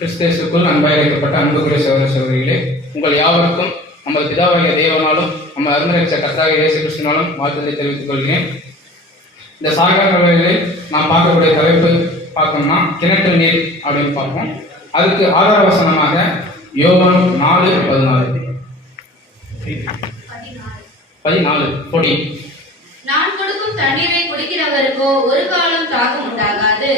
கிறிஸ்தேசுக்குள் அன்பாயிருக்கப்பட்ட அன்புக்குரிய சகோதர சகோதரிகளே, உங்கள் யாவருக்கும் நமது பிதாவாகிய தேவனாலும் நம்ம அருந்தரட்ச கர்த்தராகிய இயேசு கிறிஸ்துவினாலும் வாழ்த்துக்களை தெரிவித்துக் கொள்கிறேன். இந்த சாயங்கால நாம் பார்க்கக்கூடிய தலைப்பு பார்த்தோம்னா கிணற்று நீர் அப்படின்னு பார்ப்போம். அதுக்கு ஆதார வசனமாக யோவான் 4:14 நான் கொடுக்கும் தண்ணீரை குடிக்கிறவருக்கோ ஒரு காலம் தாகம் உண்டாகாது.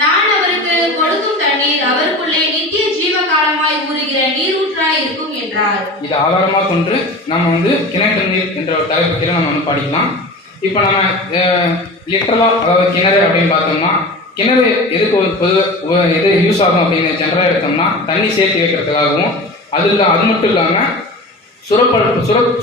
நான் அவருக்கு கொடுக்கும் தண்ணீர் அவருக்குள்ளே நித்திய ஜீவ காலமாய் ஊறுகிற நீரூற்றாய் இருக்கும் என்றார். இது ஆதாரமாக கொண்டு நம்ம கிணற்று நீர் என்ற ஒரு தலைப்பு நம்ம படிக்கலாம். இப்போ நம்ம லிட்டரலா, அதாவது கிணறு அப்படின்னு பார்த்தோம்னா, கிணறு எதுக்கு எது யூஸ் ஆகும் அப்படின்னு ஜெனரலா எடுத்தோம்னா, தண்ணி சேர்த்து வைக்கிறதுக்காகவும் அது மட்டும் இல்லாமல்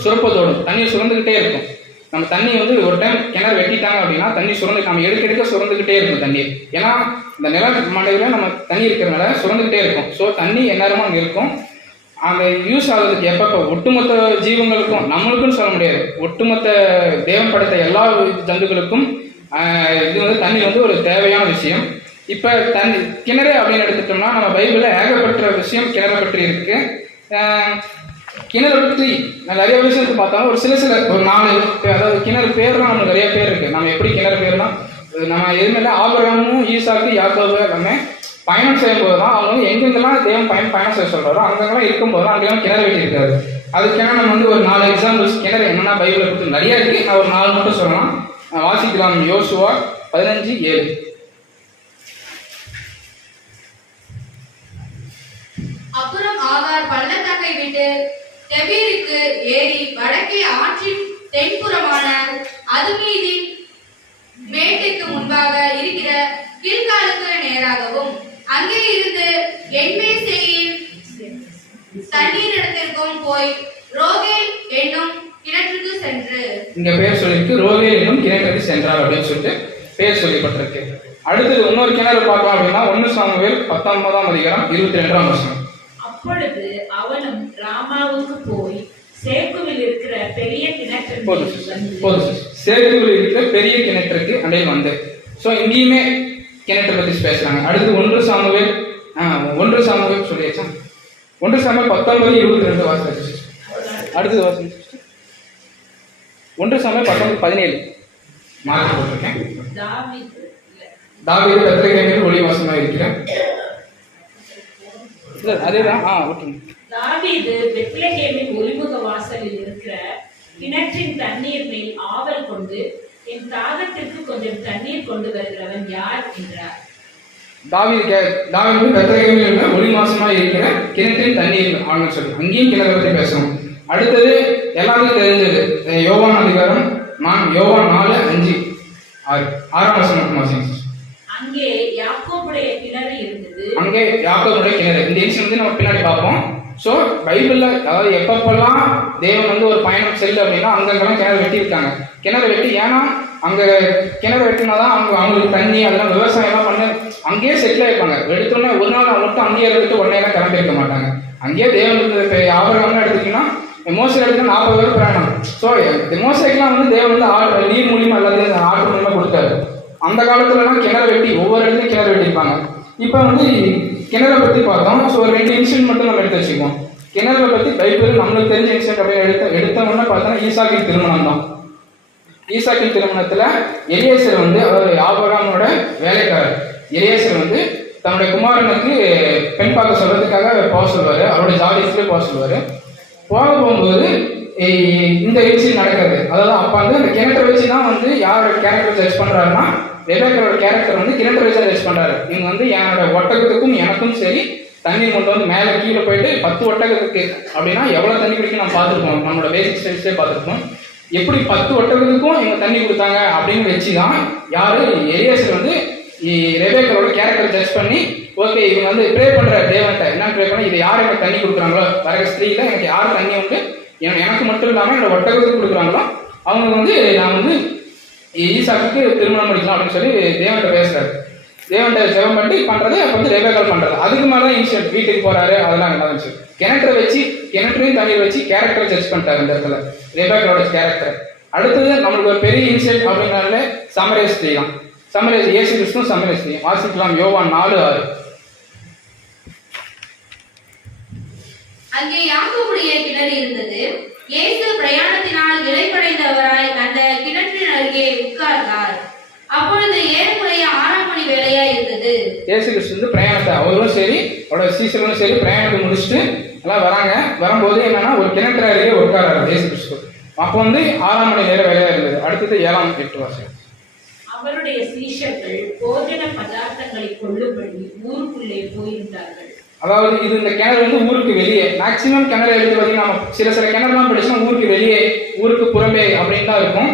சுரப்பதோடும் தண்ணி சுரந்துக்கிட்டே இருக்கும். நம்ம தண்ணி ஒரு டைம் கிணறு வெட்டிட்டாங்க அப்படின்னா தண்ணி நம்ம எடுக்க சுரந்துக்கிட்டே இருக்கும் தண்ணி. ஏன்னா இந்த நில மண்டையில நம்ம தண்ணி இருக்கிறதுனால சுரந்துக்கிட்டே இருக்கும். ஸோ தண்ணி எந்நேரமும் அங்கே இருக்கும். அந்த யூஸ் ஆகுறதுக்கு எப்பப்போ ஒட்டுமொத்த ஜீவங்களுக்கும், நம்மளுக்குன்னு சொல்ல முடியாது, ஒட்டுமொத்த தேவன் படைத்த எல்லா ஜந்துக்களுக்கும் இது தண்ணி ஒரு தேவையான விஷயம். இப்போ தண்ணி கிணறு அப்படின்னு எடுத்துட்டோம்னா, நம்ம பைபிளில் ஏகப்பட்ட விஷயம் கிணறு பற்றி இருக்கு. கிணறு பற்றி நிறைய விஷயத்துக்கு பார்த்தாலும் ஒரு சில ஒரு 4, அதாவது கிணறு பேர்லாம் நமக்கு நிறைய பேர் இருக்கு. நம்ம எப்படி கிணறு பேர்லாம் நம்ம எதுவுமே ஆபிரகாமும் ஈசாக்கு யாக்கோபு எல்லாமே பயணம் செய்யும் போது தான் அவங்க எங்கெங்கெல்லாம் தேவன் பயணம் செய்ய சொல்றாரோ அங்கெல்லாம் இருக்கும்போது தான் அங்கெல்லாம் கிணறு வெட்டி இருக்காரு. அதுக்காக நம்ம ஒரு 4 எக்ஸாம்பிள்ஸ் கிணறு என்னன்னா பைபிளை பற்றி நிறைய இருக்கு. நான் ஒரு 4 மட்டும் சொல்லலாம், வாசிக்கலாம். யோசுவா 15:7. அப்புறம் ஆகார் பள்ளத்தாக்கை விட்டு தெபீருக்கு ஏறி வடக்கே ஆற்றின் தென்புறமான அதுமீதின் மேட்டுக்கு முன்பாக இருக்கிற கில்காலுக்கு நேராகவும் அங்கே இருந்து என்மேசேயின் தண்ணீரிடத்திற்கும் போய் ரோகேல் என்னும் கிணற்றுக்கு சென்று, இங்க பேர் சொல்லிருக்கு, ரோகேல் என்னும் கிணற்றுக்கு சென்றார் அப்படின்னு சொல்லிட்டு பேர் சொல்லப்பட்டிருக்கு. அடுத்தது இன்னொரு கிணறு பார்த்தோம் அப்படின்னா 1 சாமுவேல் 19:22. அப்பொழுது அவனும் ராமாவுக்கு போய் சேக்குவில் இருக்கிற பெரிய கிணற்றுக்கு அடையில் வந்து. ஸோ இங்கேயுமே கிணற்றை பற்றி பேசுறாங்க. அடுத்து 1 சாமுவேல் சொல்லியாச்சா? 1 சாமுவேல் 19:22 வாசிச்சு. அடுத்தது வாசிச்சு 1 சாமுவேல் 19:17 மாற்றி போட்டிருக்கேன். தாவீது பெத்லகேமில் ஒளிவாசமாக இருக்கிறேன். அதேதான். தாவீது பெத்லகேமின் ஒலிமுக வாசலில் இருக்கிற கிணற்றின் தண்ணீர் மேல் ஆவல் கொண்டு, என் தாகத்திற்கு கொஞ்சம் தண்ணீர் கொண்டு வருகிறவன் யார் என்றார். தாவீது பெத்லகேமில் ஒளிவாசமாக இருக்கிற கிணற்றின் தண்ணீர் ஆளுநர் சொல்லி அங்கேயும் கிணறு பற்றி பேசணும். அடுத்தது எல்லாருக்கும் தெரிஞ்சது யோவான் அதிகாரம் 4:5-6 அங்கே யாக்கோபுடைய கிணறு இருந்தது. இந்த இன்சிடென்ட் நம்ம பின்னாடி பார்ப்போம். ஸோ பைபிளில் அதாவது எப்பப்பெல்லாம் தேவன் ஒரு பயணம் செல்லு அப்படின்னா அங்கெல்லாம் கிணறு வெட்டியிருக்காங்க. கிணறு வெட்டி, ஏன்னா அங்கே கிணறு வெட்டினாதான் அவங்களுக்கு தண்ணி அதெல்லாம் விவசாயம்லாம் பண்ண அங்கேயே செட்டில் ஆயிருப்பாங்க. எடுத்தோடனே ஒரு நாள் மட்டும் அங்கேயே இருந்துட்டு உடனே எல்லாம் கிளம்பி இருக்க மாட்டாங்க. அங்கேயே தேவனுக்கு ஆபிரகாம்லாம் எடுத்துக்கிட்டீங்கன்னா மோசே எடுத்துனா 40 பேர் பிரயாணம். ஸோ மோசேக்கெல்லாம் தேவன் நீர் மூலியமா எல்லாத்தையும் ஆற்று மூலியமா கொடுத்தாரு. அந்த காலத்துலலாம் கிணறு வெட்டி ஒவ்வொரு இடத்துலையும் கிணறு வெட்டியிருப்பாங்க. இப்போ கிணறை பற்றி பார்த்தோம். ஸோ ஒரு 2 இன்சிடென்ட் மட்டும் நம்ம எடுத்து வச்சுக்குவோம். கிணறை பற்றி பைபிள் நம்மளுக்கு தெரிஞ்ச இன்சிடென்ட் அப்படின்னு எடுத்தோம்னா பார்த்தோன்னா ஈசாக்கின் திருமணம் தான். ஈசாக்கின் திருமணத்தில் எலியேசர் அவர் ஆபிரகாமோட வேலைக்காரர். எலியேசர் தன்னுடைய குமாரனுக்கு பெண் பார்க்க சொல்றதுக்காக போக சொல்லுவார். அவருடைய ஜாடிஸ்லேயே போக சொல்லுவார். போகும்போது இந்த இன்சிடென்ட் நடக்காது. அதாவது அப்போ அந்த கிணற்றை வச்சு தான் யாரோட கேரக்டர் ஜட்ஜ் பண்ணுறாருன்னா, ரெபேக்காவோட கேரக்டர் கிணற்றை வச்சு ஜட்ஜ் பண்ணுறாரு. இவங்க என்னோட ஒட்டகத்துக்கும் எனக்கும் சரி தண்ணி கொண்டு மேலே கீழே போயிட்டு 10 ஒட்டகத்துக்கு அப்படின்னா எவ்வளோ தண்ணி குடிக்கும் நம்ம பார்த்துருப்போம். நம்மளோட பேசிக் ஸ்டடிஸ்லேயே பார்த்துருப்போம். எப்படி 10 ஒட்டகத்துக்கும் இவங்க தண்ணி கொடுத்தாங்க அப்படின்னு வச்சு தான் யாரு எலியேசர் ரெபேக்காவோட கேரக்டர் ஜட்ஜ் பண்ணி, ஓகே இவங்க ப்ரே பண்ணுற தேவன்கிட்ட என்ன ப்ரே பண்ண, இது யார் எனக்கு தண்ணி கொடுக்குறாங்களோ வர ஸ்திரீல எனக்கு யார் தண்ணி எனக்கு மட்டும் இல்லாமல் என்னோட ஒட்டகத்துக்கு கொடுக்குறாங்களோ அவங்க நான் ஈசாக்கு திருமணம் முடிக்கலாம் அப்படின்னு சொல்லி தேவன்கிட்ட பேசுறாரு. தேவன்கிட்ட ஜெபம் பண்ணி பண்றது அப்போ ரெபேக்கால் பண்றது. அதுக்கு மேலே தான் இன்சிடென்ட் வீட்டுக்கு போறாரு. அதெல்லாம் நல்லா இருந்துச்சு. கிணற்றையும் தண்ணீர் வச்சு கேரக்டர் ஜட்ஜ் பண்ணிட்டாரு இந்த இடத்துல, ரெபேக்காவோட கேரக்டர். அடுத்தது நம்மளுக்கு ஒரு பெரிய இன்சிடென்ட் அப்படின்னாலே சமரிய ஸ்திரீ தான். சமரிய இயேசு கிறிஸ்துவும் சமரிய ஸ்திரீ. வாசிக்கலாம் யோவான் 4:6. அங்கே யாக்கோபுடைய கிணறு இருந்தது. இயேசு பிரயாணத்தினால் இளைப்படைந்தவராய் அந்த கிணற்றின் அருகே உட்கார்ந்தார். அப்பொழுது ஏறக்குறைய 6 மணி வேளையா இருந்தது. இயேசு கிறிஸ்து பிரயாணத்தை அவரும் சரி அவரோட சீசர்களும் சரி பிரயாணத்தை முடிச்சுட்டு எல்லாம் வராங்க. வரும்போது என்னன்னா ஒரு கிணற்று அருகே உட்கார்றாரு இயேசு கிறிஸ்து. அப்போ 6 மணி நேரம் வேலையா இருந்தது. அடுத்தது 7-8 வருஷம். அவருடைய சீஷர்கள் போஜன பதார்த்தங்களை கொள்ளும்படி ஊருக்குள்ளே போயிருந்தார்கள். அதாவது இது இந்த கிணறு ஊருக்கு வெளியே, மேக்சிமம் கிணறு எடுத்து பார்த்தீங்கன்னா நம்ம சில கிணறுலாம் படிச்சோம்னா ஊருக்கு வெளியே, ஊருக்கு புறம்பே அப்படின்னு தான் இருக்கும்.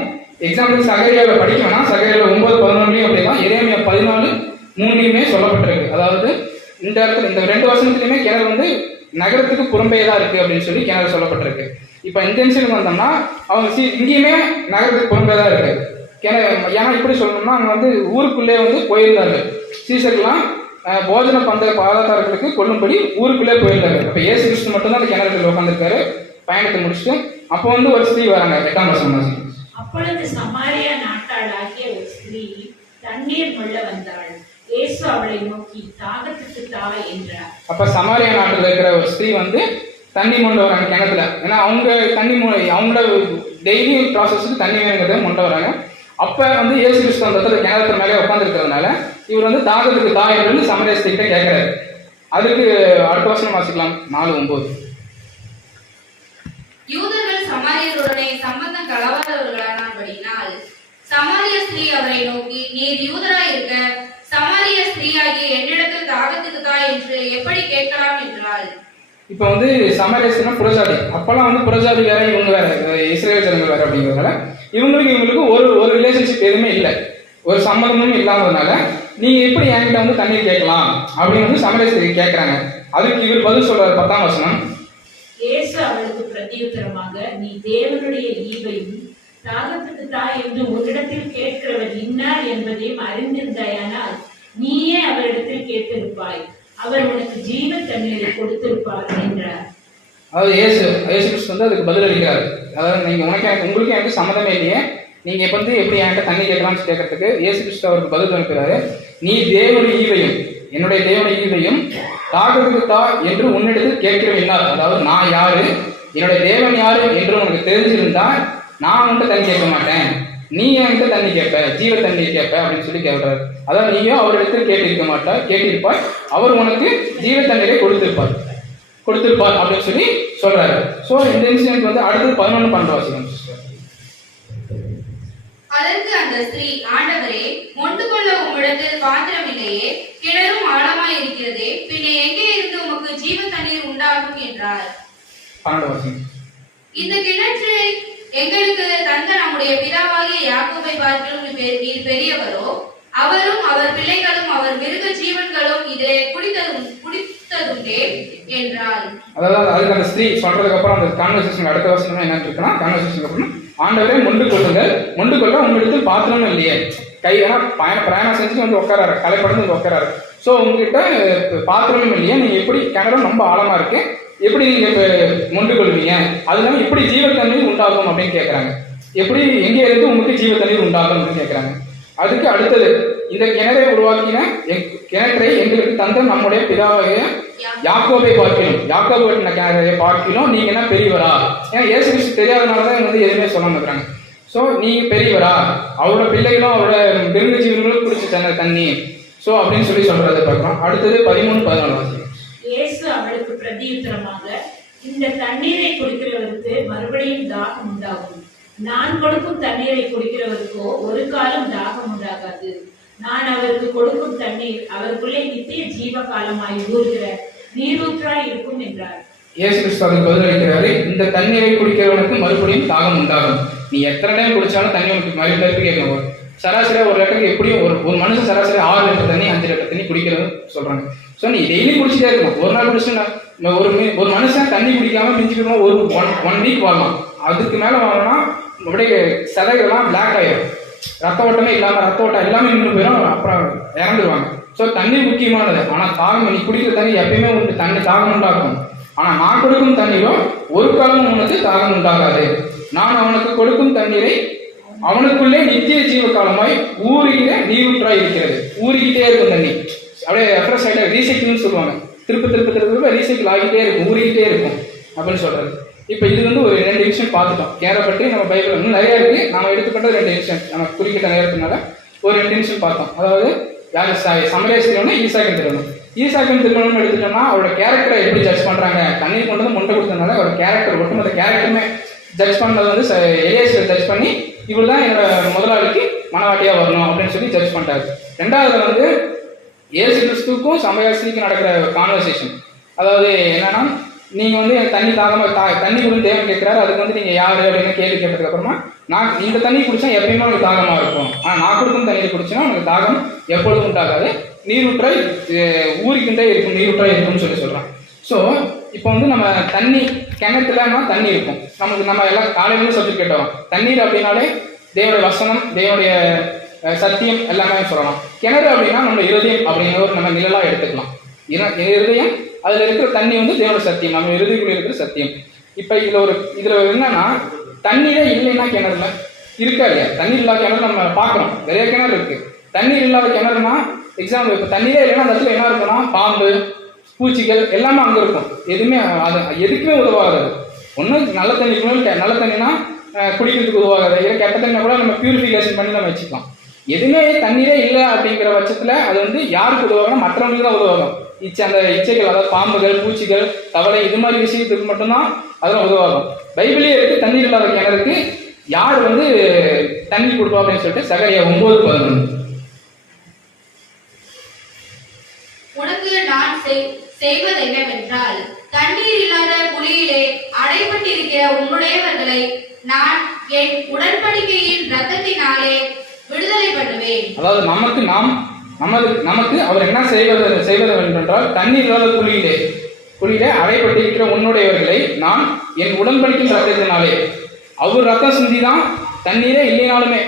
எக்ஸாம்பிள் சகரியாவில் படிக்கணும்னா சகரியாவில் 9-11 அப்படிதான், எரேமியா 14:3 சொல்லப்பட்டிருக்கு. அதாவது இந்த இடத்துல இந்த 2 வருஷத்துலையுமே கிணறு நகரத்துக்கு புறம்பே தான் இருக்கு அப்படின்னு சொல்லி கிணறு சொல்லப்பட்டிருக்கு. இப்போ இந்த இன்சிடென்ட் வந்தோம்னா அவங்க இங்கேயுமே நகரத்துக்கு புறம்பே தான் இருக்கு கிணறு. ஏன்னா இப்படி சொல்லணும்னா அவங்க ஊருக்குள்ளே போயிருந்தாரு. சீசர்லாம் போஜன பாதாளர்களுக்கு கொள்ளும்படி ஊருக்குள்ளே போயிருந்தாரு. அப்போ இயேசு கிறிஸ்து மட்டும் தான் அந்த கிணறுல உட்காந்துருக்காரு பயணத்தை முடிச்சுட்டு. அப்போ ஒரு ஸ்திரீ வராங்க. 8ஆம் வசனம். அப்பொழுது சமாரியா நாட்டாளாகிய ஒரு ஸ்திரீ தண்ணீர் மொள்ள வந்தாள். இயேசு அவளை நோக்கி தாகத்துக்கு தா என்றார். அப்ப சமாரியா நாட்டில் இருக்கிற ஒரு ஸ்திரீ தண்ணி மொண்ட வராங்க கிணத்துல. ஏன்னா அவங்க தண்ணி அவங்களோட டெய்லி ப்ராசஸ்க்கு தண்ணி வேணுங்கிறத மொண்ட வராங்க. அப்ப இயேசு கிறிஸ்து அந்த இடத்துல கிணத்து மேலே உட்கார்ந்து இருக்கிறதுனால இவர் தாகத்துக்கு தா என்று சமாரியா ஸ்திரீகிட்ட கேட்கிறாரு. அதுக்கு அடுத்த வருஷம் வாசிக்கலாம் 4:9. யூதர்கள் சமாரியருடனே சம்பந்தம் கலவாதவர்களானபடியினால் சமாரிய ஸ்திரீ அவரை நோக்கி, நீர் யூதராய் இருக்க சமாரிய ஸ்திரீயாகிய என்னிடத்தில் தாகத்துக்கு தா என்று எப்படி கேட்கலாம் என்றாள். இப்போ சமாரிய ஸ்திரீனா புறஜாதி. அப்பெல்லாம் புறஜாதி வேற, இவங்க வேற, இஸ்ரேல் ஜனங்கள் வேற அப்படிங்கிறதுனால இவங்களுக்கு ஒரு ரிலேஷன்ஷிப் எதுவுமே இல்லை, ஒரு சம்மந்தமும் இல்லாததுனால நீங்க எப்படி என்கிட்ட தண்ணீர் கேட்கலாம் அப்படின்னு சமாரிய ஸ்திரீ கேட்கிறாங்க. அதுக்கு இவர் பதில் சொல்றாரு. 10ஆம் வசனம். இயேசு அவளுக்கு பிரதியுத்தரமாக, நீ தேவனுடைய ஈவையும் தாகத்துக்கு தா என்று உன்னிடத்தில் கேட்கிறவர் இன்னார் என்பதையும் அறிந்திருந்தாயானால் நீயே அவரிடத்தில் கேட்டிருப்பாய், அவர் உனக்கு ஜீவ தண்ணீரை கொடுத்திருப்பார் என்றார். அதாவது இயேசு கிறிஸ்து அதுக்கு பதில் அளிக்கிறார். அதாவது நீங்க உங்களுக்கு எனக்கு சம்மதமே இல்லையே, நீங்க எப்படி என்கிட்ட தண்ணி கேட்கலாம்னு கேட்கறதுக்கு இயேசு கிறிஸ்து அவருக்கு பதில் அனுப்புகிறாரு. நீ தேவனுடைய ஈவையும் என்னுடைய தேவனுடைய ஈவையும் தாகத்துக்கு தா என்று உன்னிடத்தில் கேட்கிறவில்லை. அதாவது நான் யாரு, என்னுடைய தேவன் யாரு என்று உனக்கு தெரிஞ்சிருந்தா நான் உன்கிட்ட தண்ணி கேட்க மாட்டேன், நீ என்கிட்ட தண்ணி கேட்ப, ஜீவ தண்ணி கேட்ப அப்படின்னு சொல்லி கேட்கிறாரு. அதாவது நீயும் அவரிடத்தில் கேட்டிருப்பார், அவர் உனக்கு ஜீவ தண்ணீரை கொடுத்திருப்பார் அப்படின்னு சொல்லி சொல்றாரு. ஸோ இந்த இன்சிடென்ட் அடுத்தது 11-12 வாசிக்கணும். அதற்கு அந்த ஸ்திரீ, ஆண்டவரே, மொண்டு கொள்ள உம்மிடத்தில் பாத்திரம் இல்லையே, கிணறும் ஆழமாய் இருக்கிறதே, பின்ன எங்கே இருந்து உமக்கு ஜீவ தண்ணீர் உண்டாகும் என்றார். 12 வாசிக்கணும். இந்த கிணற்றை எங்களுக்கு தந்த நம்முடைய பிதாவாகிய யாக்கோபை பார்க்கிலும் நீர் பெரியவரோ, அவரும் அவர் பிள்ளைகளும் அவர் மிருக ஜீவன்களும் இதிலே குடித்ததுண்டே என்றால். அதாவது அதுக்கு அந்த ஸ்திரீ சொல்றதுக்கு அப்புறம் அந்த கான்வர்சேஷன் அடுத்த வருஷம் என்ன இருக்குன்னா, கான்வர்சேஷனுக்கு அப்புறம் ஆண்டவரே மொண்டு கொள்ள உங்ககிட்ட பாத்திரமும் இல்லையே, பிரயாணம் செஞ்சுட்டு உட்காராரு, கலைப்படந்து உட்காராரு. ஸோ உங்ககிட்ட பாத்திரமும் இல்லையே, நீங்க எப்படி கிணறும் ரொம்ப ஆழமா இருக்கு, எப்படி நீங்க மொண்டு கொள்வீங்க, அதனால எப்படி ஜீவ தண்ணீர் உண்டாகும் அப்படின்னு கேட்கறாங்க. எப்படி எங்க இருந்து உங்களுக்கு ஜீவ தண்ணீர் உண்டாகும் அப்படின்னு கேட்கறாங்க. அதுக்கு அடுத்தது, இந்த கிணறை உருவாக்கின கிணற்றை எங்களுக்கு தந்த நம்முடைய பிதாவாகிய யாக்கோபை பார்க்கிலும் நீங்க என்ன பெரியவரா? ஏன்னா இயேசு கிறிஸ்து தெரியாதனாலதான் எதுவுமே சொல்ல மாட்டாங்க. ஸோ நீங்க பெரியவரா, அவரோட பிள்ளைகளும் அவரோட மிருக ஜீவன்களும் குடிச்ச தண்ணி ஸோ அப்படின்னு சொல்லி சொல்றதை பார்க்கலாம். அடுத்தது 13-14. இயேசு அவளுக்கு பிரதியுத்தரமாக, இந்த தண்ணீரை குடிக்கிறவருக்கு மறுபடியும் தாகம் உண்டாகும். நான் கொடுக்கும் தண்ணீரை குடிக்கிறவருக்கோ ஒரு காலம் தாகம் உண்டாகாது. நான் அவருக்கு கொடுக்கும் தண்ணீர் அவருக்குள்ளே நித்திய ஜீவ காலமாய் ஊறுகிற நீரூற்றாய் இருக்கும் என்றார். இயேசு கிறிஸ்து அதுக்கு பதில் அளிக்கிறாரு. இந்த தண்ணீரை குடிக்கிறவனுக்கு மறுபடியும் தாகம் உண்டாகும். நீ எத்தனை டைம் குடிச்சாலும் தண்ணி உனக்கு மறுபடியும் கேட்கணும். சராசரியா ஒரு லிட்டருக்கு எப்படியும் ஒரு மனுஷன் சராசரி 6 லிட்டர் தண்ணி 5 லிட்டர் தண்ணி குடிக்கிறது சொல்றாங்க. ஸோ நீ டெய்லி குடிச்சிட்டே இருக்கணும். ஒரு நாள் குடிச்சுன்னா ஒரு மனுஷன் தண்ணி குடிக்காம மிஞ்சிக்கணும் ஒரு 1 வீக் வாழலாம். அதுக்கு மேல வாழனா அப்படியே சதைகள்லாம் பிளாக் ஆயிடும், ரத்த ஓட்டமே இல்லாம ரத்த ஓட்டம் எல்லாமே நின்று போயிடும், அப்புறம் இறந்துருவாங்க. ஸோ தண்ணி முக்கியமானது. ஆனா தாகம், நீ குடிக்கிற தண்ணி எப்பயுமே உனக்கு தண்ணி தாகம் உண்டாக்கும். ஆனா நான் கொடுக்கும் தண்ணீரோ ஒரு காலமும் உனக்கு தாகம் உண்டாகாது. நான் அவனுக்கு கொடுக்கும் தண்ணீரை அவனுக்குள்ளே நித்திய ஜீவ காலமாய் ஊறுகிற நீரூற்றாய் இருக்கிறது. ஊறிக்கிட்டே இருக்கும் தண்ணி, அப்படியே ரெஃப்ரெஷ் ஆகிட்டே ரீசைக்கிள்னு சொல்லுவாங்க. திருப்ப ரீசைக்கிள் ஆகிட்டே இருக்கும், ஊறிக்கிட்டே இருக்கும். அப்படின்னு சொல்றது. இப்போ இது வந்து ஒரு 2 விஷயம் பார்த்துட்டோம். கிணறை பற்றி நம்ம பைபிள் இன்னும் நிறைய இருக்கு. நம்ம எடுத்துக்கிட்டது 2 விஷயம், நம்ம குறிப்பிட்ட நேரத்தினால ஒரு 2 விஷயம் பார்த்தோம். அதாவது யார் சமரேஸ் திருமணம், ஈசாக்கின் திருமணம். ஈசாக்கின் திருமணம் எடுத்துட்டோம்னா அவரோட கேரக்டரை எப்படி ஜட்ஜ் பண்றாங்க, தண்ணீர் கொண்டு வந்து முட்டை கொடுத்ததுனால அவரோட கேரக்டர் ஒட்டுமொத்த கேரக்டருமே ஜட்ஜ் பண்ணது வந்து எலியாசியை ஜட்ஜ் பண்ணி இவர் தான் என்னோட முதலாளிக்கு மனவாட்டியா வரணும் அப்படின்னு சொல்லி ஜட்ஜ் பண்ணிட்டாரு. 2வது வந்து இயேசு கிறிஸ்துக்கும் சமயாசிக்கும் நடக்கிற கான்வர்சேஷன். அதாவது என்னன்னா, நீங்க வந்து தண்ணி தண்ணி கொடுத்து தேவன் கேட்கிறாரு, அதுக்கு வந்து நீங்க யாரு அப்படின்னு கேள்வி கேட்டதுக்கு அப்புறமா, நான் இந்த தண்ணி குடிச்சா எப்பயுமே உனக்கு தாகமா இருக்கும், ஆனா நான் கொடுக்கும் தண்ணீர் குடிச்சா உனக்கு தாகம் எப்பொழுதும் உண்டாகாது, நீரூற்றாய் ஊறிக்கிட்டே இருக்கும், நீரூற்றாய் இருக்கும்னு சொல்றான். ஸோ இப்போ வந்து நம்ம தண்ணி கிணத்துலன்னா தண்ணி இருக்கும். நம்ம எல்லாம் காலையில சப்ஜெக்ட் கேட்டோம். தண்ணீர் அப்படின்னாலே தேவனுடைய வசனம், தேவனுடைய சத்தியம் எல்லாமே சொல்லலாம். கிணறு அப்படின்னா நம்ம இருதயம் அப்படிங்கிற ஒரு நம்ம நிழலா எடுத்துக்கலாம். இருதயம், அதுல இருக்கிற தண்ணி வந்து தேவனுடைய சத்தியம், நம்ம இருதயக்குள்ள இருக்கிற சத்தியம். இப்ப இதுல என்னன்னா, தண்ணீரே இல்லைன்னா கிணறுல இருக்கா இல்லையா? தண்ணீர் இல்லாத கிணறு நம்ம பாக்குறோம், நிறைய கிணறு இருக்கு. தண்ணீர் இல்லாத கிணறுனா எக்ஸாம்பிள், இப்ப தண்ணீரே இல்லைன்னா அந்த இடத்துல என்ன இருக்குன்னா, பாம்பு, பூச்சிகள் எல்லாமே அங்க இருக்கும். எதுவுமே அது எதுக்குமே உதவாது. ஒண்ணு நல்ல தண்ணி, நல்ல தண்ணினா குடிக்கிறதுக்கு உதவாகாது, இல்லை கெட்ட தண்ணினா கூட நம்ம பியூரிஃபிகேஷன் பண்ணி நம்ம வச்சுக்கலாம். எதுவுமே தண்ணீரே இல்லை அப்படிங்கிற பட்சத்துல அது வந்து யாருக்கு உதவாகும், மற்றவங்களுக்கு தான் உதவாகும். அந்த இச்சைகள், அதாவது பாம்புகள், பூச்சிகள், தவளை, இது மாதிரி விஷயத்துக்கு மட்டும்தான் அதெல்லாம் உதவாகும். பைபிளே இருக்கு தண்ணீர் இல்லாத கிணறுக்கு யார் வந்து தண்ணி கொடுப்பா அப்படின்னு சொல்லிட்டு சகரியா 9:11. உனக்கு நான் செய்வது என்னவென்றால், தண்ணீர் இல்லாத குழியிலே அடைபட்டிருக்கிற உன்னுடையவர்களை நான் என் உடன்படிக்கையின் இரத்தத்தினாலே விடுதலை பண்ணுவேன். அதாவது நமக்கு அவர் என்ன செய்வது என்றால், தண்ணீர் இல்லாத குழியிலே அடைபட்டிருக்கிற உன்னுடையவர்களை நான் என் உடன்படிக்கையின் ரத்தத்தினாலே, அவர் ரத்தம் சிந்தி தான் தண்ணீரே இல்லைனாலுமே,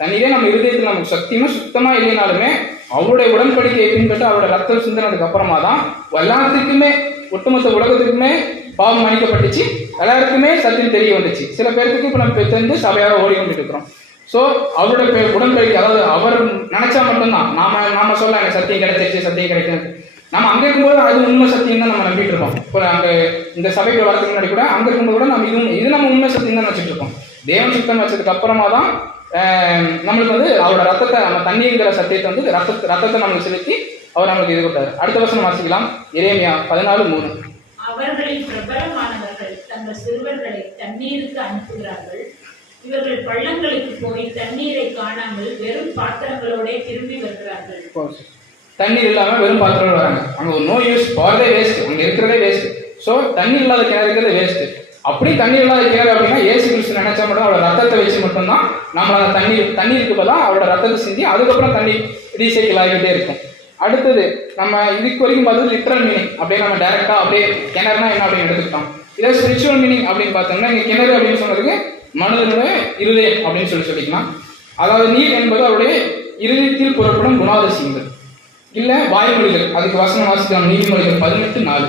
தண்ணீரே நம்ம இருதயத்தில் நமக்கு சக்தியுமே சுத்தமா இல்லைனாலுமே அவருடைய உடன்படிக்கையை பின்பற்ற அவருடைய ரத்தம் சிந்தினதுக்கு அப்புறமா தான் எல்லாத்துக்குமே, ஒட்டுமொத்த உலகத்துக்குமே பாவம் மன்னிக்கப்பட்டுச்சு, எல்லாருக்குமே சத்தியம் தெரிய வந்துச்சு. சில பேருக்கு இப்ப நம்ம தெரிந்து சபையாக ஓடிக்கொண்டு இருக்கிறோம். ஸோ அவருடைய உடன்படிக்கை, அதாவது அவர் நினைச்சா மட்டும்தான் நாம சொல்ல எனக்கு சத்தியம் கிடைச்சிருச்சு, சத்தியம் கிடைக்கும். நம்ம அங்க இருக்கும்போது அது உண்மை சத்தியம் தான் நம்ம நம்பிட்டு இருக்கோம். இப்போ அங்க இந்த சபைக்கு வரதுக்கு முன்னாடி கூட அங்க இருக்கும்போது கூட நம்ம இது நம்ம உண்மை சத்தியம் தான் நினைச்சிட்டு இருக்கோம். தேவன் சுத்தம் வச்சதுக்கு அப்புறமா தான் நம்மளுக்கு வந்து அவரோட ரத்தத்தை, நம்ம தண்ணிங்கிற சத்தியத்தை வந்து ரத்தத்தை நம்மளுக்கு செலுத்தி அவர் நம்மளுக்கு இது கொடுத்தாரு. அடுத்த வசனம் வாசிக்கலாம். எரேமியா 14:3. அவர்களின் பிரபலமானவர்கள் தங்கள் சிறுவர்களை தண்ணீருக்கு அனுப்புகிறார்கள். இவர்கள் பள்ளங்களுக்கு போய் தண்ணீரை காணாமல் வெறும் பாத்திரங்களோட திரும்பி வருகிறார்கள். தண்ணீர் இல்லாம வெறும் பாத்திரங்கள் வராங்க. அங்க ஒரு நோ யூஸ், போறதே வேஸ்ட், அங்க இருக்கிறதே வேஸ்ட். ஸோ தண்ணீர் இல்லாத கிணறு இருக்கிறது வேஸ்ட். அப்படி தண்ணீர் இல்லாத கிணறு அப்படின்னா இயேசு கிறிஸ்து நினைச்சா மட்டும் அவரோட ரத்தத்தை வச்சு மட்டும்தான் நம்ம அந்த தண்ணீருக்கு பதிலாக அவரோட ரத்தத்தை செஞ்சு அதுக்கப்புறம் தண்ணீர் ரீசைக்கிள் ஆகிட்டே இருக்கும். அடுத்தது நம்ம இதுக்கு வரைக்கும் பார்த்தது லிட்ரல் மீனிங், அப்படியே நம்ம டைரக்டா அப்படியே கிணறுனா என்ன அப்படின்னு எடுத்துக்கிட்டோம். இதே ஸ்பிரிச்சுவல் மீனிங் அப்படின்னு பார்த்தோம்னா, இங்க கிணறு அப்படின்னு சொன்னதுக்கு மனிதனுடைய இருதயம் அப்படின்னு சொல்லிக்கலாம். அதாவது நீர் என்பது அவருடைய இருதயத்தில் புறப்படும் குணாதிசயங்கள், இல்ல வாய்மொழிகள். அதுக்கு வசனம் வாசிக்கலாம். நீதிமொழிகள் 18:4.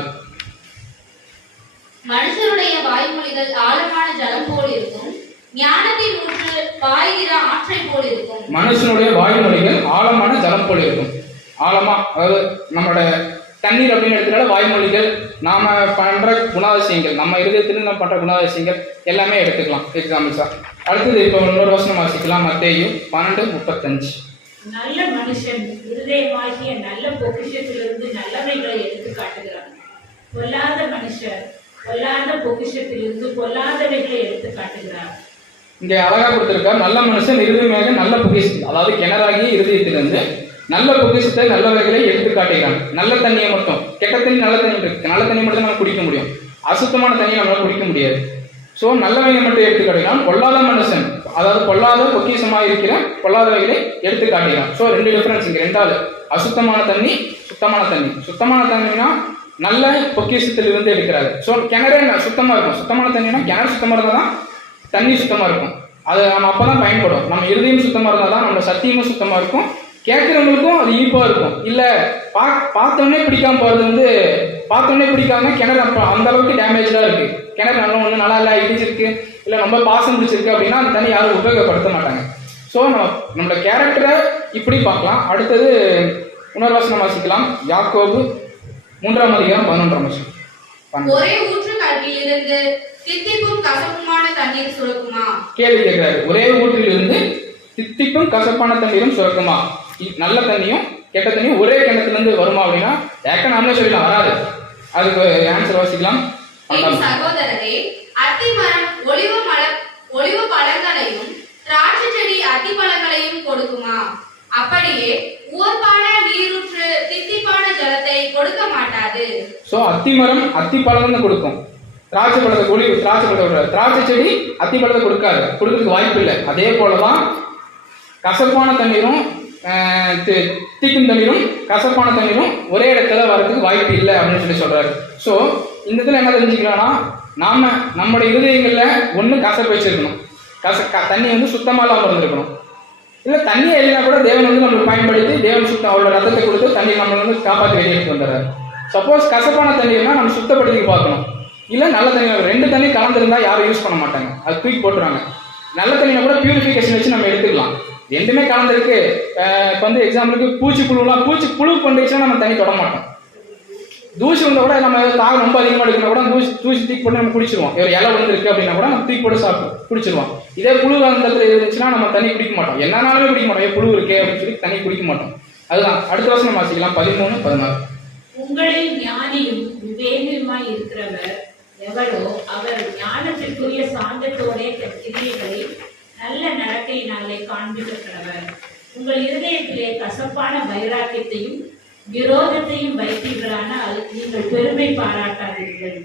மனுஷருடைய வாய்மொழிகள் ஆழமான ஜலம் போல் இருக்கும், ஞானத்தின் ஊற்று பாய்கிற ஆற்றை போல் இருக்கும். மனுஷனுடைய வாய்மொழிகள் ஆழமான ஜலம் போல் இருக்கும். ஆழமா, அதாவது நம்மளோட தண்ணீர் அப்படின்னு எடுத்துக்கிட்ட வாய்மொழிகள், நாம பண்ற குணாதிசயங்கள், நம்ம இருதயத்திலிருந்து நம்ம பண்ற குணாதிசயங்கள் எல்லாமே எடுத்துக்கலாம் எக்ஸாம்பிள்ஸா. அடுத்தது இப்போ இன்னொரு வசனம் வாசிக்கலாம். மத்தேயு 12:35. நல்ல மனுஷன் இருதயமாகிய நல்ல பொக்கிஷத்திலிருந்து நல்லவைகளை எடுத்து காட்டுகிறான். பொல்லாத மனுஷர் பொல்லாத பொக்கிஷத்திலிருந்து பொல்லாதவைகளை எடுத்து காட்டுகிறார். இங்க அழகா கொடுத்திருக்கார். நல்ல மனுஷன் இருதயமாக நல்ல பொக்கிஷம், அதாவது கிணறாகிய இருதயத்திலிருந்து நல்ல பொக்கிஷத்தை நல்லவைகளை எடுத்து காட்டுகிறான். நல்ல தண்ணியை மட்டும், கெட்ட தண்ணி நல்ல தண்ணி இருக்கு, நல்ல தண்ணி மட்டும் நம்ம குடிக்க முடியும், அசுத்தமான தண்ணியை நம்மளால குடிக்க முடியாது. ஸோ நல்லவைகளை மட்டும் எடுத்து காட்டுகிறான். பொல்லாத மனுஷன், அதாவது பொல்லாத பொக்கிஷமாக இருக்கிற பொல்லாதவைகளை எடுத்து காட்டுகிறான். ஸோ 2 டிஃபரன்ஸ் இங்க. 2வது அசுத்தமான தண்ணி, சுத்தமான தண்ணி. சுத்தமான தண்ணினா நல்ல பொக்கிஷத்தில் இருந்து எடுக்கிறாரு. ஸோ கிணறே சுத்தமா இருக்கும். சுத்தமான தண்ணினா கிணறு சுத்தமா இருந்தால் தான் தண்ணி சுத்தமா இருக்கும். அது நம்ம அப்பதான் பயன்படும். நம்ம இருதயம் சுத்தமா இருந்தால் தான் நம்ம சத்தியமும் சுத்தமா இருக்கும், கேட்கறவங்களுக்கும் அது ஈப்பா இருக்கும். இல்ல பார்த்தோன்னே பிடிக்காம போறது வந்து, பார்த்தோன்னே பிடிக்காம கிணறு அந்த அளவுக்கு டேமேஜா இருக்கு, கிணறு ஒன்றும் நல்லா இல்லை, இடிச்சிருக்கு, இல்லை ரொம்ப பாசம் பிடிச்சிருக்கு அப்படின்னா அந்த தண்ணி யாரும் உபயோகப்படுத்த மாட்டாங்க. ஸோ நம்மளோட கேரக்டரை இப்படி பார்க்கலாம். அடுத்தது இன்னொரு வசனம் வாசிக்கலாம். யாக்கோபு 3:11. ஒரே ஊற்று மடுவில் இருந்து தித்திப்பும் கசப்புமான தண்ணீர் சுரக்குமா? கேள்வி கேட்கிறாரு. ஒரே ஊற்றில் இருந்து தித்திப்பும் கசப்பான தண்ணீரும் சுரக்குமா? நல்ல தண்ணியும் கெட்ட தண்ணியும் ஒரே கிணத்துல இருந்து வருமா அப்படின்னா ஏக்க நாமளே சொல்லலாம், வராது. அதுக்கு ஆன்சர் வாசிக்கலாம். என் சகோதரரே, அத்திமரம் ஒலிவ பழங்களையும் திராட்சை செடி அத்தி பழங்களையும் கொடுக்குமா? அப்படியே உவர்ப்பான நீரூற்று தித்திப்பான ஜலத்தை கொடுக்க மாட்டாது. சோ அத்திமரம் அத்தி பழம் கொடுக்கும், திராட்சை பழத்தை திராட்சை செடி அத்தி பழத்தை கொடுக்காது, கொடுக்கறதுக்கு வாய்ப்பு இல்லை. அதே போலதான் கசப்பான தண்ணீரும் திக்கும் தண்ணீரும் கசப்பான தண்ணீரும் ஒரே இடத்துல வரதுக்கு வாய்ப்பு இல்லை அப்படின்னு சொல்றாரு. ஸோ இந்த இதில் என்ன தெரிஞ்சுக்கலாம்னா, நாம நம்முடைய இருதயங்கள்ல ஒன்று கசப்பு வச்சிருக்கணும், தண்ணி வந்து சுத்தமாக இல்லாமல் இருந்திருக்கணும். இல்லை தண்ணியே இல்லைனா கூட தேவன் வந்து நம்மளுக்கு பயன்படுத்தி தேவன் சுத்தம் அவரோட ரத்தத்தை கொடுத்து தண்ணி நம்மளை வந்து காப்பாற்றி வெளியே எடுத்து வந்துடுறாரு. சப்போஸ் கசப்பான தண்ணீர்னா நம்ம சுத்தப்படுத்தி பார்க்கணும். இல்லை நல்ல தண்ணி, ரெண்டு தண்ணி கலந்துருந்தா யாரும் யூஸ் பண்ண மாட்டாங்க, அது தூக்கி போட்டுருவாங்க. நல்ல தண்ணியை கூட பியூரிஃபிகேஷன் வச்சு நம்ம எடுத்துக்கலாம். ரெண்டுமே கலந்துருக்கு. இப்போ வந்து எக்ஸாம்பிளுக்கு பூச்சி புழு பண்ணிடுச்சுன்னா நம்ம தண்ணி தொட மாட்டோம். தூசி வந்தால் கூட நம்ம தாகம் ரொம்ப அதிகமாக எடுக்கணும் கூட தூசி தூக்கி போட்டு நம்ம குடிச்சிருவோம். ஒரு இலை வந்துருக்கு அப்படின்னா கூட நம்ம தூக்கி போட்டு சாப்பிட்டு குடிச்சிருவோம். இதே புழு வந்தத்துல இருந்துச்சுன்னா நம்ம தண்ணி குடிக்க மாட்டோம், என்னன்னாலுமே குடிக்க மாட்டோம். புழு இருக்கே அப்படின்னு சொல்லி தண்ணி குடிக்க மாட்டோம். அதுதான் அடுத்த வருஷம் வாசிக்கலாம் 13-14. உங்களில் ஞானியும் விவேகமாய் இருக்கிறவர் எவரோ அவர் ஞானத்திற்குரிய சாந்தத்தோட கிரியைகளை நல்ல நடக்கையினாலே காண்பிக்கிறவர். உங்கள் இருதயத்திலே கசப்பான வைராக்கியத்தையும் விரோதத்தையும் வைத்தீர்களானால் நீங்கள் பெருமை பாராட்டாதீர்கள்.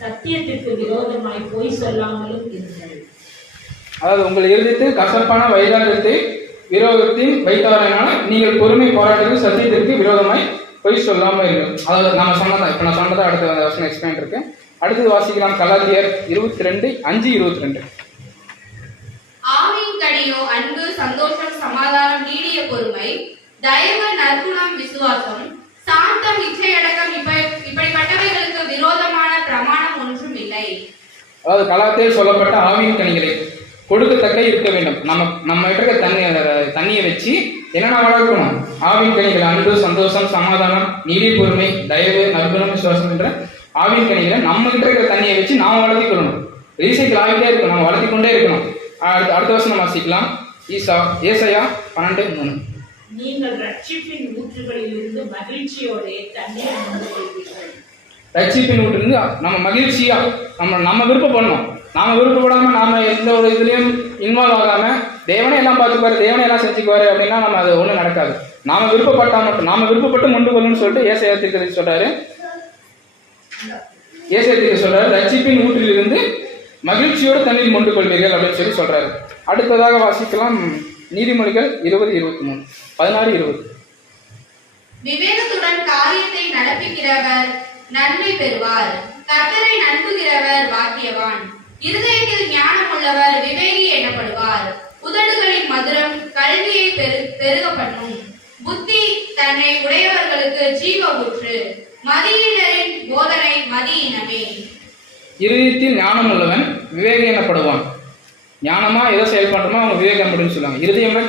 சத்தியத்திற்கு விரோதமாய் பொய் சொல்லாமலும் இருங்கள். அதாவது உங்கள் இருதயத்தில் கசப்பான வைராக்கியத்தை விரோதத்தையும் வைத்தவரானால் நீங்கள் பொறுமை பாராட்டுவது சத்தியத்திற்கு விரோதமாய் பொய் சொல்லாமல் இருக்கும். அதாவது நம்ம சொன்னதான், இப்போ நான் சொன்னதான் அடுத்த வருஷம் எக்ஸ்பிளைன் இருக்கு. அடுத்தது வாசிக்கலாம் கலாத்தியர் 22:5-22. ஆவியின் கனியோ அன்பு, சந்தோஷம், சமாதானம், நீடிய பொறுமை, தயவு, நற்குணம், விசுவாசம், சாந்தம், இச்சையடக்கம், இப்படிப்பட்டவைகளுக்கு விரோதமான பிரமாணம் ஒன்றும் இல்லை. அதாவது கலாத்தியர் சொல்லப்பட்ட ஆவியின் கனிகளை கொடுக்கத்தக்க இருக்க வேண்டும். நம்ம இருக்க தண்ணியை வச்சு என்னென்ன வளர்க்கணும்? ஆவின் கனிகள் அன்பு, சந்தோஷம், சமாதானம், நீடிய பொறுமை, தயவு, நற்குணம், விசுவாசம் என்ற ஆவின் கனிகளை நம்ம கிட்ட இருக்கிற தண்ணியை வச்சு நாம வளர்த்திக்கொள்ளணும். ரீசைக்கிள் ஆகிட்டே இருக்கணும், நம்ம வளர்த்தி கொண்டே இருக்கணும். அடுத்த வருஷம் நம்ம வாசிக்கலாம் ஏசாயா 12:3. நீங்கள் ரட்சிப்பின் ஊற்றுகளில் இருந்து மகிழ்ச்சியோட தண்ணீர் மொண்டு கொள்வீர்கள். ரட்சிப்பின் ஊற்றிலிருந்து நம்ம மகிழ்ச்சியா நம்ம விருப்பப்படணும். நாம விருப்பப்படாம நாம எந்த ஒரு இதுலயும் இன்வால்வ் ஆகாம தேவனே எல்லாம் பார்த்துக்குவாரு, தேவனே எல்லாம் செஞ்சுக்குவாரு அப்படின்னா நம்ம அது ஒன்றும் நடக்காது. நாம விருப்பப்பட்டு மொண்டு கொள்ளணும்னு சொல்லிட்டு ஏசாயா தீர்க்கதரிசி சொல்றாரு. ரட்சிப்பின் ஊற்றில் இருந்து மகிழ்ச்சியோடு தண்ணீர் மொண்டு கொள்வீர்கள் அப்படின்னு சொல்லி சொல்றாரு. அடுத்ததாக வாசிக்கலாம் நீதிமொழிகள் 20-23, 16-20. விவேகத்துடன் காரியத்தை நடப்பிக்கிறவர் நன்மை பெறுவார், கர்த்தரை நம்புகிறவர் பாக்கியவான். இருதயத்தில் ஞானம் உள்ளவர் விவேகி எனப்படுவார். உதடுகளின் மதுரம் கல்வியை பெருக பண்ணும். புத்தி தன்னை உடையவர்களுக்கு ஜீவ ஊற்று, மதியினரின் போதனை மதியினமே. இருதயத்தில் ஞானம் உள்ளவன் விவேகி எனப்படுவான். ஞானமா ஏதோ செயல்படுறோமோ அவங்க விவேகம் அப்படின்னு சொல்லுவாங்க. இருதயம்னா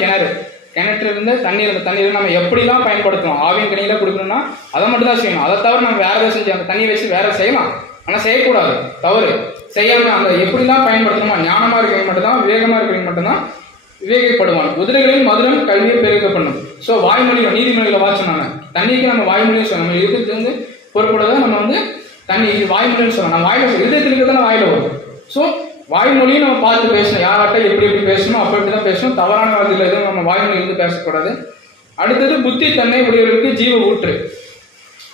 கிணற்றுல இருந்து தண்ணீர் நம்ம எப்படிலாம் பயன்படுத்தணும், ஆவியின் கனியில கொடுக்கணும்னா அதை மட்டும் தான் செய்யணும். அதை தவிர நம்ம வேற ஏதாவது செஞ்சு அந்த தண்ணியை வச்சு வேற செய்யலாம், ஆனால் செய்யக்கூடாது, தவறு. செய்யாம அந்த எப்படிலாம் பயன்படுத்தணுமா ஞானமா இருக்கிறவங்க மட்டும்தான், விவேகமா இருக்கிறவங்க மட்டும்தான் விவேகப்படுவான். குதிரைகளின் மதுரம் கல்வியை பெருக பண்ணும். ஸோ வாய்மொழிகள் நீதிமொழிகளை வாசிச்சோம். தண்ணிக்கு நம்ம வாய்மொழியும் சொல்லணும். நம்ம இருதயத்திலிருந்து பொறுப்படுறத நம்ம வந்து தண்ணி வாய்மொழின்னு சொல்லணும். நம்ம வாயில இருதயத்தில் இருக்கிறது வாயில வரும். ஸோ வாய்மொழியும் நம்ம பார்த்து பேசணும். யார்கிட்ட எப்படி பேசணும் அப்படி தான் பேசணும். தவறான வார்த்தைகள் எதுவும் நம்ம வாய்மொழி இருந்து பேசக்கூடாது. அடுத்தது புத்தி தன்னை உடையவர்களுக்கு ஜீவ ஊற்று.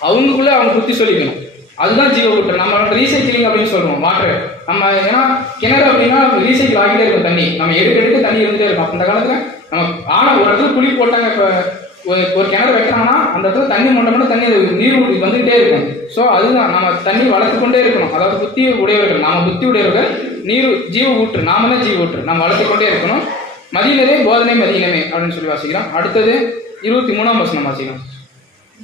அவங்களுக்குள்ள அவங்க புத்தி சொல்லிக்கணும், அதுதான் ஜீவ ஊற்று. நம்ம ரீசைக்கிளிங் அப்படின்னு சொல்லுவோம் வாட்டர். நம்ம ஏன்னா கிணறு அப்படின்னா ரீசைக்கிள் ஆகிட்டே இருக்கும் தண்ணி, நம்ம எடுக்க தண்ணி இருந்துட்டே இருக்கும். அந்த காலத்துல நம்ம ஆனால் ஒரு இடத்துல குழி போட்டாங்க, இப்போ ஒரு கிணறு வெட்டாங்கன்னா அந்த இடத்துல தண்ணி மொண்டோம்னா தண்ணி நீர் வந்துகிட்டே இருக்கும். ஸோ அதுதான் நம்ம தண்ணி வளர்த்து கொண்டே இருக்கணும். அதாவது புத்தி உடையவர்கள், நாம புத்தி உடையவர்கள் நீர் ஜீவ ஊற்று, நாம தான் ஜீவ ஊற்று, நம்ம வளர்த்து கொண்டே இருக்கணும். மதியினரே போதனை மதியினமே அப்படின்னு சொல்லி வாசிக்கிறோம். அடுத்தது 23ஆம் வசனம் வாசிக்கிறோம்.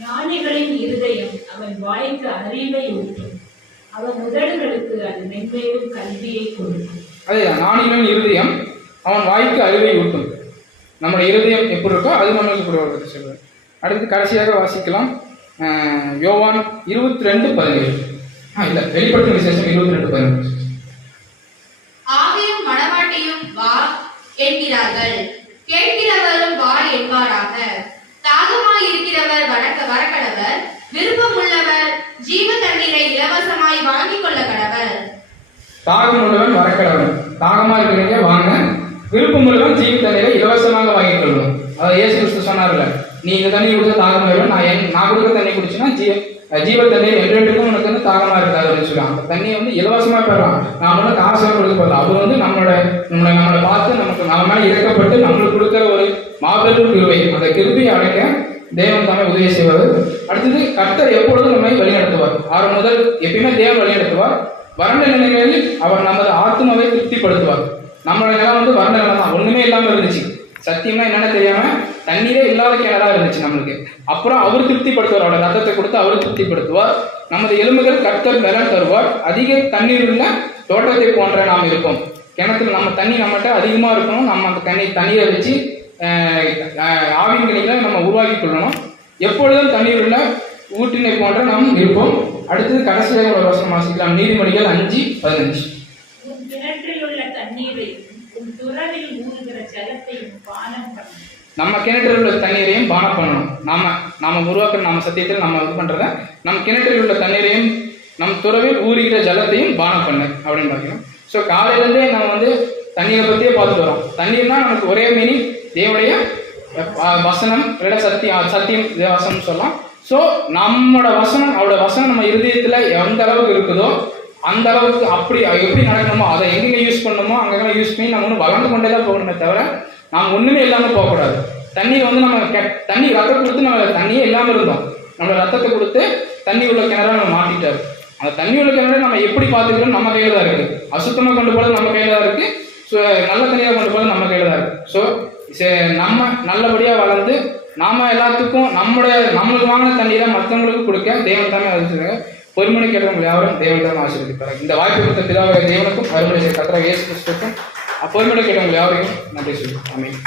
ஞானிகளின் இருதயம் அவன் வாய்க்கு அறிவை ஊட்டும், அவன் உதடுகளுக்கு அது மென்மேலும் கல்வியை கொடுக்கும். அதேதான், ஞானிகளின் இருதயம் அவன் வாய்க்கு அறிவை ஊட்டும். நம்முடைய இருதயம் எப்படி இருக்கோ அது நம்மளுக்கு கூட சொல்லுவார். அடுத்து கடைசியாக வாசிக்கலாம் யோவான் 22:17. இல்ல, வெளிப்படுத்தும் விசேஷம் 22:11. ஆவியும் மணவாட்டியும் வா என்கிறார்கள், கேட்கிறவரும் வா என்பாராக. தாகமாய் இருக்கிறவர் வரக்கடவர், விருப்பம் உள்ளவர் ஜீவ தண்ணீரை இலவசமாய் வாங்கிக் கொள்ள கடவர். தாகம் உள்ளவன் வரக்கடவன். தாகமா இருக்கிறீங்க வாங்க, விருப்பம் உள்ளவன் ஜீவ தண்ணீரை இலவசமாக வாங்கிக் கொள்ளும். அதாவது இயேசு கிறிஸ்து சொன்னார்ல, நீ இந்த தண்ணி குடிச்சா தாகம் வரும், நான் கொடுக்க தண்ணி குடிச்சுன்னா ஜீவ தண்ணீர் என்றென்றுக்கும் உனக்கு வந்து தாகமா இருக்காது அப்படின்னு சொல்லுவாங்க. அந்த தண்ணியை வந்து இலவசமா பெறலாம், நாம வந்து காசு கொடுக்க போகலாம். அவர் வந்து நம்மளை பார்த்து நமக்கு நம்ம மேலே இறக்கப்பட்டு நம்மளுக்கு கொடுக்கிற ஒரு மாபெரும் கிருபை. அந்த கிருபையை அடைக்க தேவன் தாமே உதவி செய்வார். அடுத்தது, கர்த்தர் எப்பொழுதும் நம்மை வழிநடத்துவார். ஆரம்ப முதல் எப்பயுமே தேவன் வழிநடத்துவார். வறண்ட நிலைகளில் அவர் நமது ஆத்மாவை திருப்திப்படுத்துவார். நம்மளோட நிலம் வந்து வறண்ட நிலம் தான், ஒண்ணுமே இல்லாம இருந்துச்சு. சத்தியமா என்னன்னு தெரியாம தண்ணீரே இல்லாத கிணறா இருந்துச்சு நம்மளுக்கு. அப்புறம் அவர் திருப்திப்படுத்துவார், அவரோட ரத்தத்தை கொடுத்து அவர் திருப்திப்படுத்துவார். நமது எலும்புகள் கர்த்தர் பலன் தருவார். அதிக தண்ணீர் உள்ள தோட்டத்தை போன்ற நாம் இருப்போம். கிணத்துல நம்ம தண்ணி நம்மகிட்ட அதிகமா இருக்கணும். நம்ம அந்த தண்ணீரை வச்சு ஆவின் கிளைகளை நம்ம உருவாக்கி கொள்ளணும். எப்பொழுதும் தண்ணீர் உள்ள ஊற்றினை போன்ற நாம் இருப்போம். அடுத்தது கடைசியாக ஒரு வசனம் வாசிக்கலாம். நீதிமொழிகள் 5:15. உன் கிணற்றில் உள்ள தண்ணீரையும் உன் துறவில் ஊறுகிற ஜலத்தையும் பானம் பண்ணு. நம்ம கிணற்றில் உள்ள தண்ணீரையும் பானம் பண்ணணும். நாம உருவாக்குற நம்ம சத்தியத்தில் நம்ம இது பண்றத, நம்ம கிணற்றில் உள்ள தண்ணீரையும் நம் துறவில் ஊறுகிற ஜலத்தையும் பானம் பண்ணு அப்படின்னு பார்க்கணும். ஸோ காலையிலேருந்தே நம்ம வந்து தண்ணீரை பற்றியே பார்த்துட்டு வரோம். தண்ணீர்னா நமக்கு ஒரே மீனிங் தேவனுடைய வசனம், சத்தியம் வசனம் சொல்லலாம். ஸோ நம்மளோட வசனம், அவரோட வசனம் நம்ம இருதயத்தில் எந்த அளவுக்கு இருக்குதோ அந்த அளவுக்கு அப்படி எப்படி நடக்கணுமோ அதை எங்கெங்க யூஸ் பண்ணணுமோ அங்கெல்லாம் யூஸ் பண்ணி நம்ம ஒன்று வளர்ந்து கொண்டே தான் போகணுமே தவிர நாம் ஒன்றுமே இல்லாமல் போகக்கூடாது. தண்ணீர் வந்து நம்ம தண்ணி ரத்தத்தை கொடுத்து நம்ம தண்ணியே இல்லாமல் இருந்தோம். நம்மளோட ரத்தத்தை கொடுத்து தண்ணி உள்ள கிணறா நம்ம மாட்டிட்டாரு. அந்த தண்ணி உள்ள கிணறு நம்ம எப்படி பார்த்துக்கிறோம் நம்ம கையில் தான் இருக்குது. அசுத்தமாக கொண்டு போகிறது நம்ம கையில் தான் இருக்குது. ஸோ நல்ல தண்ணியாக கொண்டு போகிறது நம்ம கையில் தான் இருக்குது. ஸோ நம்ம நல்லபடியாக வளர்ந்து நாம எல்லாத்துக்கும் நம்மளுக்கு வாங்கின தண்ணீரை மற்றவங்களுக்கு கொடுக்க தேவன் தானே அறிவிச்சிருக்காங்க. பொறுமனை கேட்டவங்க யாரும் தேவன் தானே ஆசீர்வதிப்பார். இந்த வாய்ப்பு கொடுத்த பிதாவாகிய தேவனுக்கும் அருமை கர்த்தராகிய இயேசு கிறிஸ்துவுக்கும் பொறுமனை கேட்டவங்க யாரையும் நன்றி சொல்லுவோம். ஆமென்.